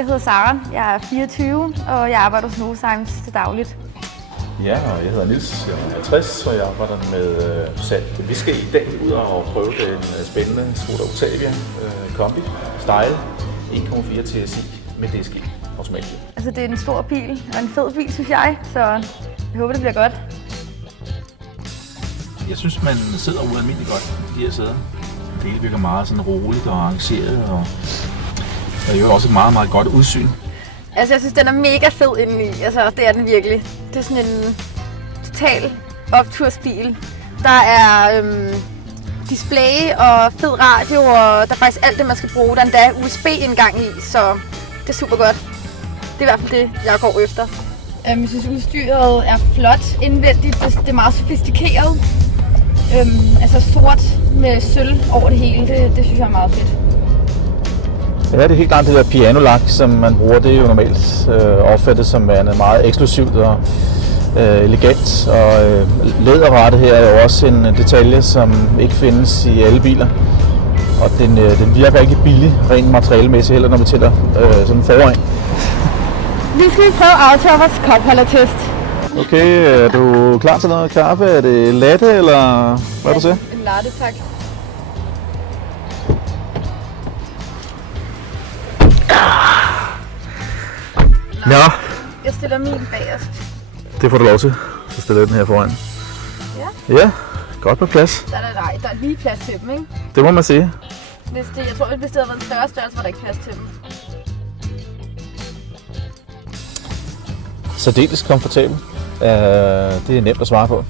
Jeg hedder Sara, jeg er 24, og jeg arbejder hos Novozymes til dagligt. Ja, og jeg hedder Niels, jeg er 50, og jeg arbejder med salg. Vi skal i dag ud og prøve den spændende Skoda Octavia Kombi Style 1,4 TSI med DSG automatisk. Altså, det er en stor bil og en fed bil, synes jeg, så jeg håber, det bliver godt. Jeg synes, man sidder ualmindeligt godt i de her sæder. Det hele virker meget sådan roligt og arrangeret, og der er jo også et meget, meget godt udsyn. Altså, jeg synes, den er mega fed indeni. Altså, det er den virkelig. Det er sådan en total optursbil. Der er display og fed radio, og der er faktisk alt det, man skal bruge. Der er endda USB-indgang i, så det er super godt. Det er i hvert fald det, jeg går efter. Jeg synes, udstyret er flot indvendigt. Det er meget sofistikeret. Altså sort med sølv over det hele, det synes jeg er meget fedt. Ja, det er helt klart det der pianolak, som man bruger. Det er jo normalt opfattet som meget eksklusivt og elegant. Og læderrettet her er jo også en detalje, som ikke findes i alle biler. Og den virker ikke billig, rent materialemæssigt heller, når vi tæller sådan foran. Nu skal vi prøve Autoffers kopholdertest. Okay, er du klar til noget kaffe? Er det latte, eller hvad du siger? En latte, tak. Ja. Jeg stiller min bagerst. Det får du lov til. Så stiller jeg den her foran. Ja. Ja, godt med plads. Der er lige plads til dem, ikke? Det må man sige. Jeg tror, hvis det havde været en større størrelse, var der ikke plads til dem. Særdeles komfortabel. Det er nemt at svare på.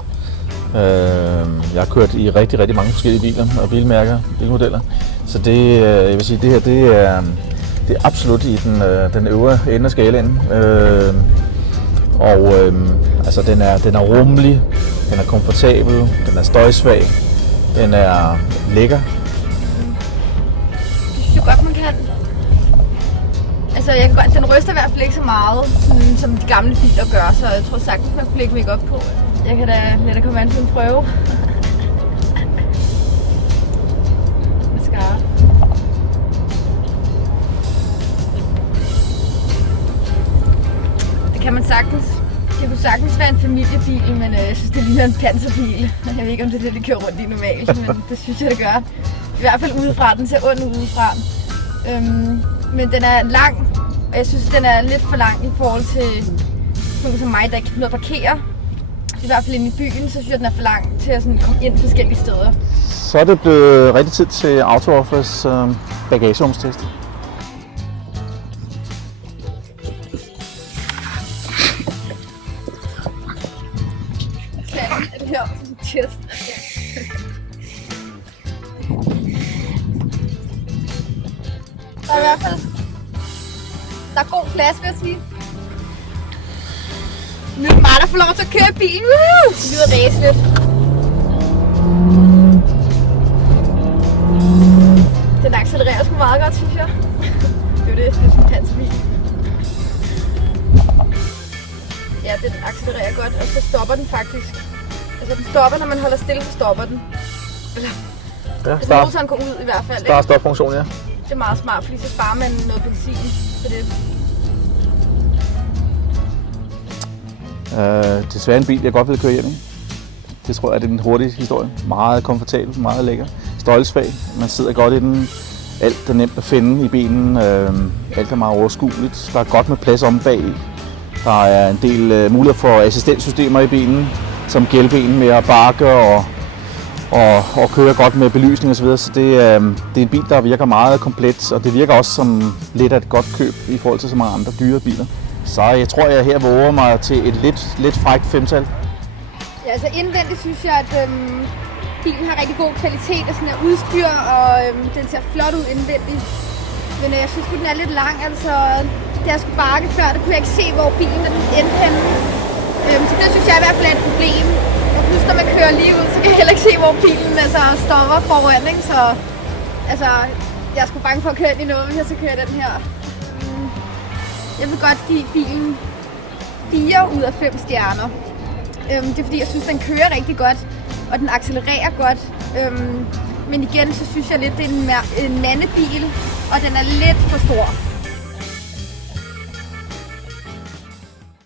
Jeg har kørt i rigtig, rigtig mange forskellige biler og bilmærker, bilmodeller. Så det, jeg vil sige, det her det er absolut i den øvre ende af skalaen. Altså den er rummelig, den er komfortabel, den er støjsvag, den er lækker. Det synes jeg godt, man kan. Altså, den ryster i hvert fald ikke så meget, som de gamle biler gør, så jeg tror sagtens, man kunne lægge make op på. Jeg kan da lade det komme an til en prøve. Mascara. Det kan man sagtens. Det kunne sagtens være en familiebil, men jeg synes, det ligner en panserbil. Jeg ved ikke, om det er det, de kører rundt i normalt, men det synes jeg, det gør. I hvert fald udefra. Den ser ond udefra. Men den er lang, og jeg synes, den er lidt for lang i forhold til nogen som mig, der ikke kan finde ud af at parkere. I hvert fald inde i byen, så synes jeg, den er for lang til at sådan komme ind forskellige steder. Så er det blevet rigtig tid til Autoffers bagagerumstest. Er det her test? Der er i hvert fald der er god plads, vil jeg sige. Nu er det mig, der får lov til at køre bilen. Det lyder ræsligt. Den accelererer sgu meget godt, synes jeg. Det er sådan en panserbil. Ja, den accelererer godt, og så stopper den faktisk. Altså den stopper, når man holder stille, så stopper den. Eller, Ja, motoren går ud i hvert fald. Start-stop-funktion, ja. Det er meget smart, fordi så sparer man noget benzin for det. Desværre en bil, jeg godt vil køre hjem i. Det tror jeg, det er den hurtige historie. Meget komfortabel, meget lækker. Støjsvag, man sidder godt i den. Alt er nemt at finde i bilen. Alt er meget overskueligt. Der er godt med plads om bag. Der er en del muligheder for assistenssystemer i bilen, som hjælper en med at bakke og køre godt med belysning osv. Så det er en bil, der virker meget komplet, og det virker også som lidt af et godt køb i forhold til så mange andre dyre biler. Så jeg tror, jeg her våger mig til et lidt frækt femtal. Ja, altså indvendigt synes jeg, at bilen har rigtig god kvalitet af sådan her udstyr, og den ser flot ud indvendigt. Men jeg synes den er lidt lang, altså da jeg skulle bakke før, der kunne jeg ikke se, hvor bilen endte henne. Så det synes jeg i hvert fald er et problem. Og plus når man kører lige ud, så kan jeg heller ikke se, hvor bilen stopper foran, ikke? Så altså, jeg er sgu bange for at køre ind i noget, hvis jeg skal køre den her. Jeg vil godt give bilen 4 ud af 5 stjerner. Det er fordi, jeg synes, den kører rigtig godt, og den accelererer godt. Men igen, så synes jeg lidt, det er en mandebil, og den er lidt for stor.